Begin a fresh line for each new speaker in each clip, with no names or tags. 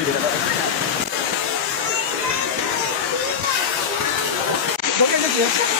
見てくださ
い。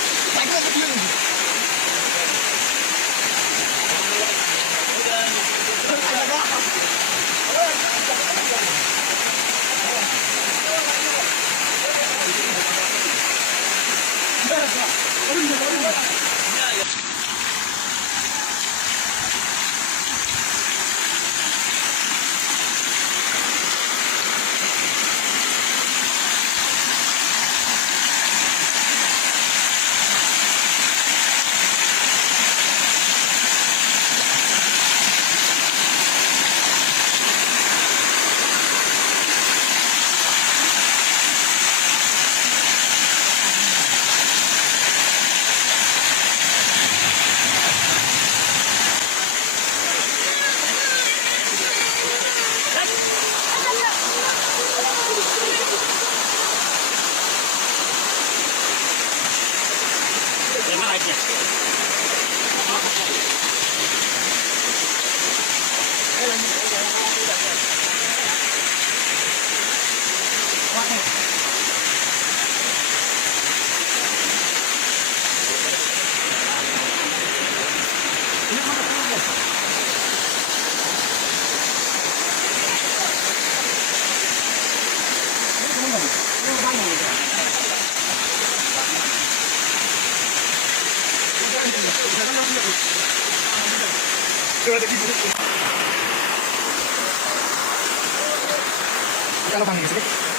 কেন ভাঙিয়েছে